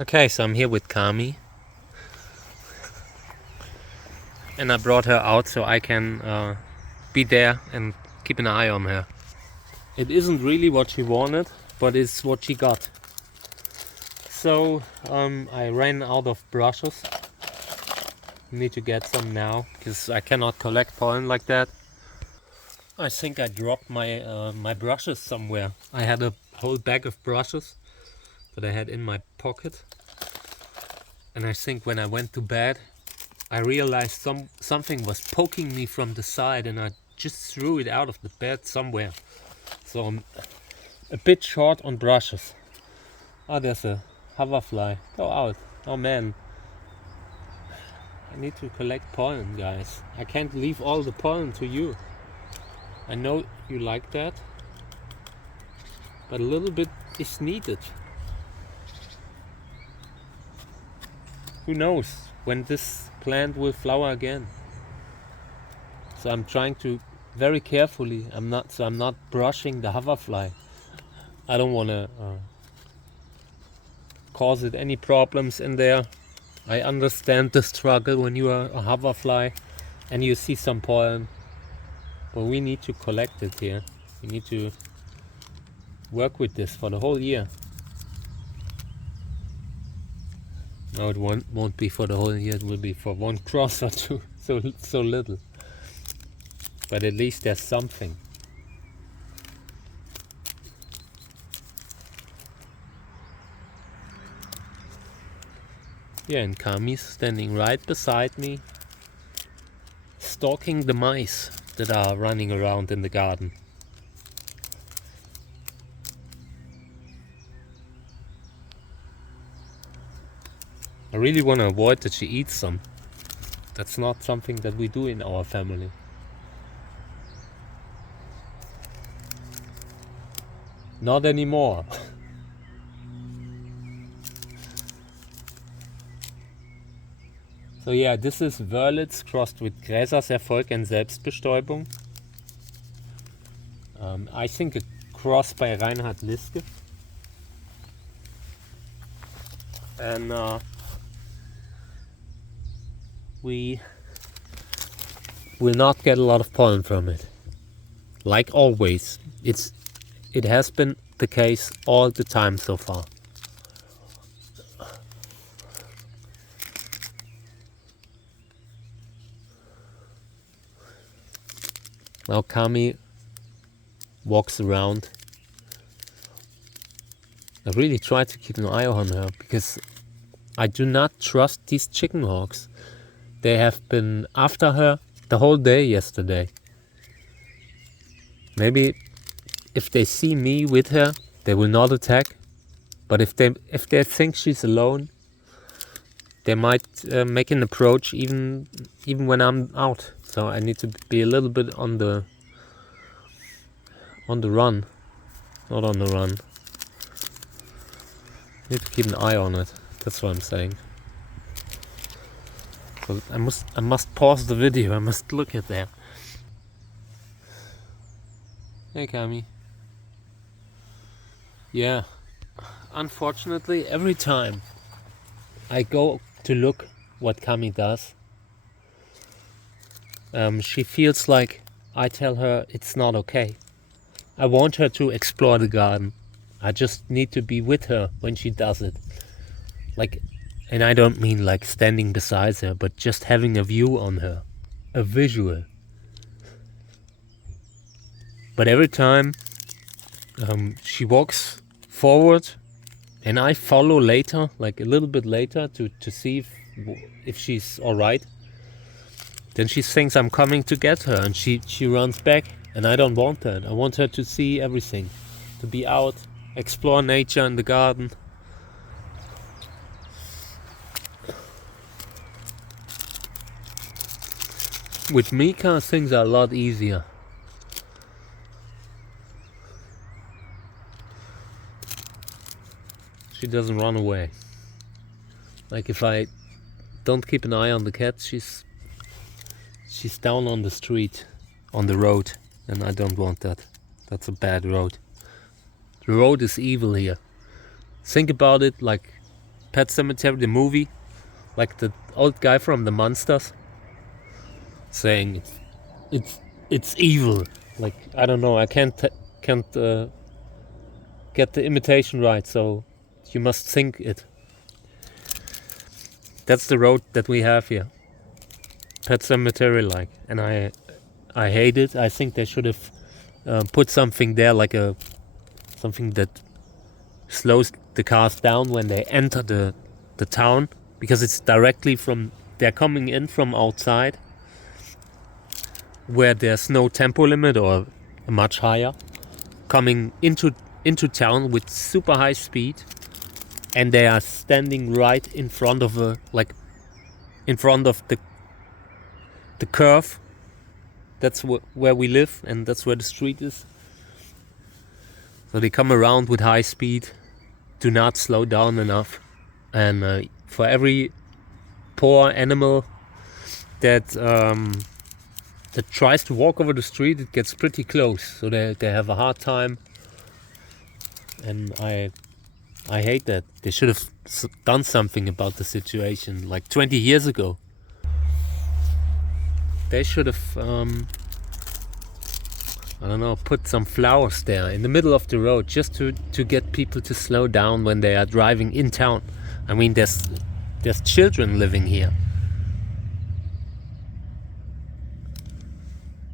Okay, so I'm here with Kami, and I brought her out so I can be there and keep an eye on her. It isn't really what she wanted, but it's what she got. So I ran out of brushes. Need to get some now because I cannot collect pollen like that. I think I dropped my brushes somewhere. I had a whole bag of brushes that I had in my pocket, and I think when I went to bed I realized something was poking me from the side, and I just threw it out of the bed somewhere. So I'm a bit short on brushes. Oh, there's a hoverfly. Go out. Oh man. I need to collect pollen, guys. I can't leave all the pollen to you. I know you like that, but a little bit is needed. Who knows when this plant will flower again? So I'm trying to very carefully. I'm not brushing the hoverfly. I don't want to cause it any problems in there. I understand the struggle when you are a hoverfly and you see some pollen, but we need to collect it here. We need to work with this for the whole year. No, it won't be for the whole year. It will be for one cross or two. So little. But at least there's something. Yeah, and Kami's standing right beside me, stalking the mice that are running around in the garden. I really want to avoid that she eats some. That's not something that we do in our family. Not anymore. So yeah, this is Wörlitz crossed with Gräsers Erfolg and Selbstbestäubung. I think a cross by Reinhard Liske. And we will not get a lot of pollen from it. Like always, it has been the case all the time so far. Now Kami walks around. I really try to keep an eye on her because I do not trust these chicken hawks. They have been after her the whole day yesterday. Maybe if they see me with her, they will not attack. But if they think she's alone, they might make an approach even when I'm out. So I need to be a little bit on the run, not on the run. I need to keep an eye on it. That's what I'm saying. So I must pause the video. I must look at that. Hey Kami. Yeah. Unfortunately, every time I go to look what Kami does, she feels like I tell her it's not okay. I want her to explore the garden. I just need to be with her when she does it. Like, and I don't mean like standing beside her, but just having a view on her, a visual. But every time she walks forward and I follow later, like a little bit later to see if she's alright, then she thinks I'm coming to get her and she runs back, and I don't want that. I want her to see everything, to be out, explore nature in the garden. With Mika, things are a lot easier. She doesn't run away. Like if I don't keep an eye on the cat, she's down on the street, on the road, and I don't want that. That's a bad road. The road is evil here. Think about it like Pet Cemetery, the movie, like the old guy from the Monsters, saying it's evil. Like, I don't know, I can't get the imitation right, so you must think it. That's the road that we have here. Pet Cemetery like. And I hate it. I think they should have put something there, like something that slows the cars down when they enter the town, because it's directly from, they're coming in from outside where there's no tempo limit or much higher, coming into town with super high speed, and they are standing right in front of the curve. That's where we live, and that's where the street is. So they come around with high speed, do not slow down enough, and for every poor animal that tries to walk over the street, it gets pretty close. So they have a hard time, and I hate that. They should have done something about the situation like 20 years ago. They should have, I don't know, put some flowers there in the middle of the road, just to get people to slow down when they are driving in town. I mean, there's children living here.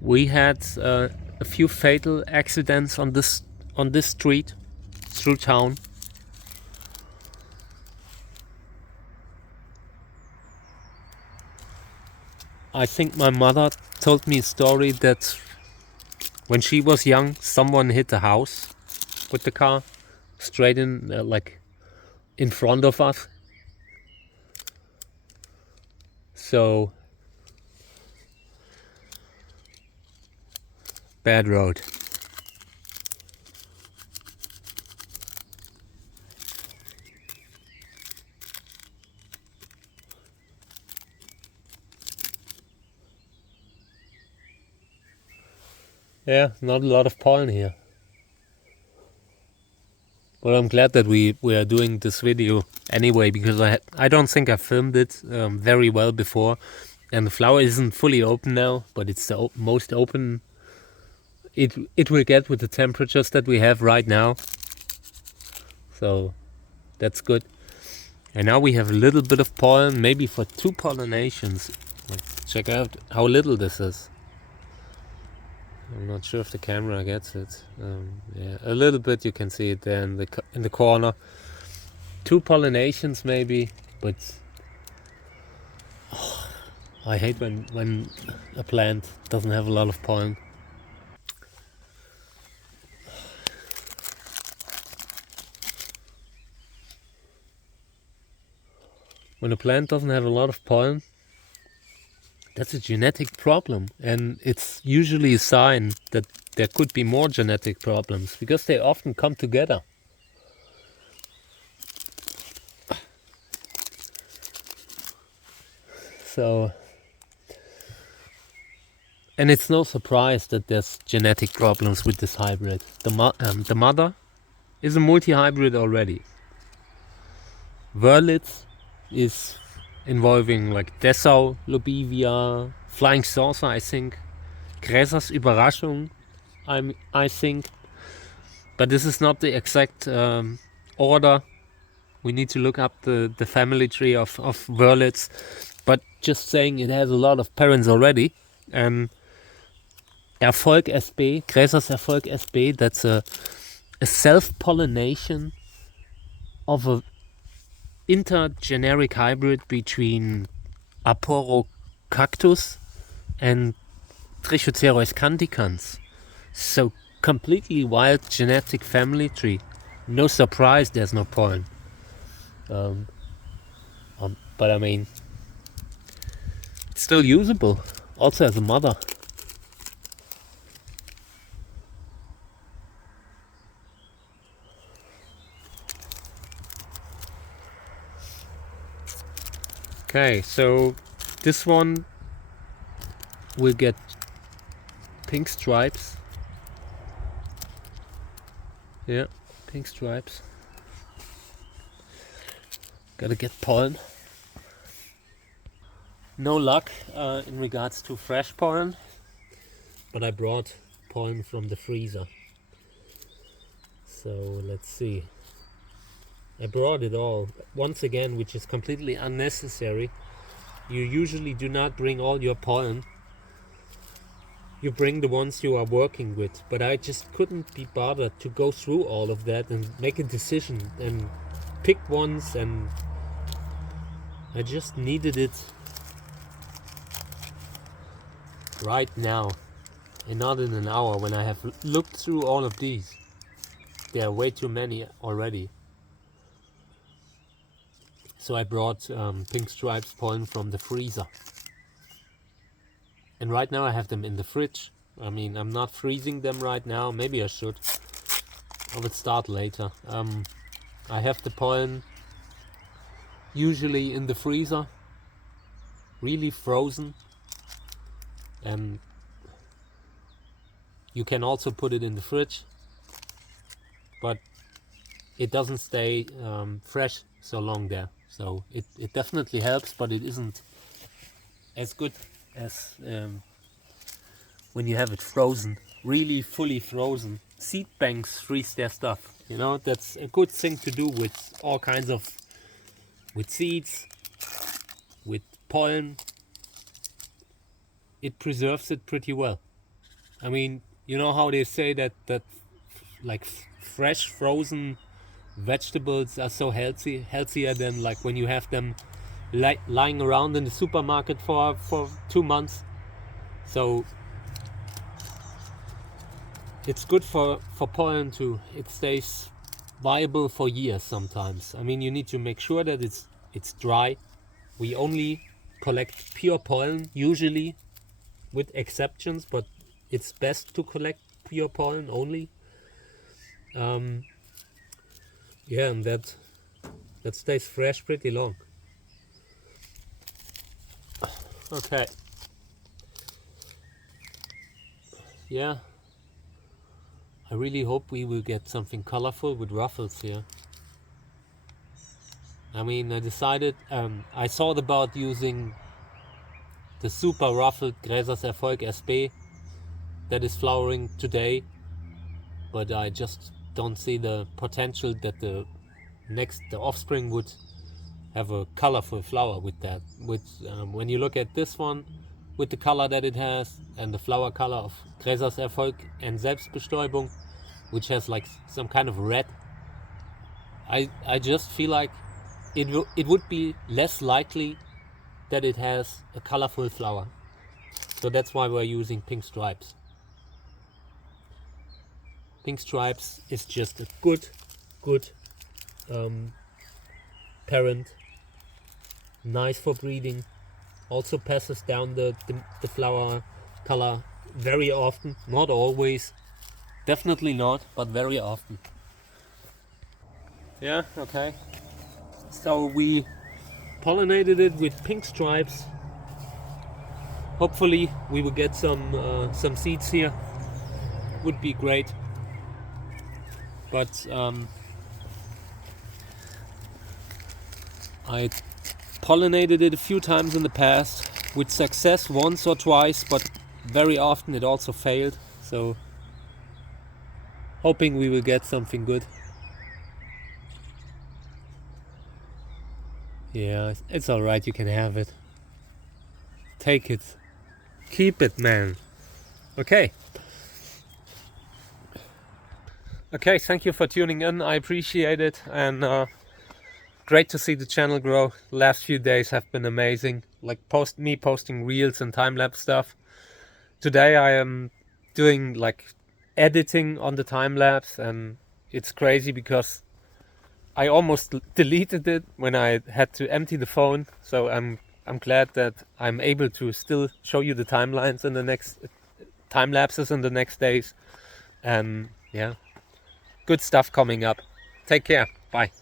We had a few fatal accidents on this street through town. I think my mother told me a story that when she was young, someone hit a house with the car straight in, like in front of us. So, bad road. Yeah, not a lot of pollen here. But I'm glad that we are doing this video anyway, because I don't think I filmed it very well before, and the flower isn't fully open now, but it's the most open it will get with the temperatures that we have right now. So that's good. And now we have a little bit of pollen, maybe for 2 pollinations. Let's check out how little this is. I'm not sure if the camera gets it. Yeah, a little bit. You can see it there in the corner. 2 pollinations maybe, but I hate when a plant doesn't have a lot of pollen. When a plant doesn't have a lot of pollen, that's a genetic problem, and it's usually a sign that there could be more genetic problems, because they often come together. So, and it's no surprise that there's genetic problems with this hybrid. The mother is a multi-hybrid already. Wörlitz is involving like Dessau, Lobivia, Flying Saucer, I think, Gräsers Überraschung, I think, but this is not the exact order. We need to look up the family tree of Wörlitz, but just saying it has a lot of parents already. Erfolg SB, Gräsers Erfolg SB, that's a self-pollination of a intergeneric hybrid between Aporo Cactus and Trichocereus canticans. So completely wild genetic family tree. No surprise there's no pollen. But I mean, it's still usable, also as a mother. Okay, so this one will get pink stripes. Yeah, pink stripes. Gotta get pollen. No luck in regards to fresh pollen, but I brought pollen from the freezer. So let's see. I brought it all once again, which is completely unnecessary. You usually do not bring all your pollen. You bring the ones you are working with, but I just couldn't be bothered to go through all of that and make a decision and pick ones, and I just needed it right now and not in an hour when I have looked through all of these. There are way too many already. So I brought pink stripes pollen from the freezer. And right now I have them in the fridge. I mean, I'm not freezing them right now. Maybe I should. I will start later. I have the pollen usually in the freezer, really frozen. And you can also put it in the fridge, but it doesn't stay fresh so long there. So it definitely helps, but it isn't as good as when you have it frozen, really fully frozen. Seed banks freeze their stuff, you know. That's a good thing to do with all kinds of, with seeds, with pollen. It preserves it pretty well. I mean, you know how they say that like fresh frozen vegetables are so healthier than like when you have them lying around in the supermarket for 2 months. So it's good for pollen too. It stays viable for years sometimes. I mean, you need to make sure that it's dry. We only collect pure pollen usually, with exceptions, but it's best to collect pure pollen only. Yeah, and that stays fresh pretty long. Okay. Yeah. I really hope we will get something colorful with ruffles here. I mean, I decided, I thought about using the super ruffled Gräsers Erfolg SB that is flowering today, but I just don't see the potential that the offspring would have a colorful flower with that. When you look at this one with the color that it has and the flower color of Gräsers Erfolg and Selbstbestäubung, which has like some kind of red, I just feel like it would be less likely that it has a colorful flower. So that's why we're using pink stripes. Pink stripes is just a good parent, nice for breeding, also passes down the flower color very often, not always, definitely not, but very often. Yeah, okay. So we pollinated it with pink stripes. Hopefully we will get some seeds here. Would be great. But I pollinated it a few times in the past with success once or twice, but very often it also failed. So hoping we will get something good. Yeah, it's alright, you can have it. Take it. Keep it, man. Okay. Okay, thank you for tuning in. I appreciate it, and great to see the channel grow. Last few days have been amazing. Like posting reels and time-lapse stuff. Today I am doing like editing on the time-lapse, and it's crazy because I almost deleted it when I had to empty the phone. So I'm glad that I'm able to still show you the timelines in the next time lapses in the next days. And yeah, good stuff coming up. Take care. Bye.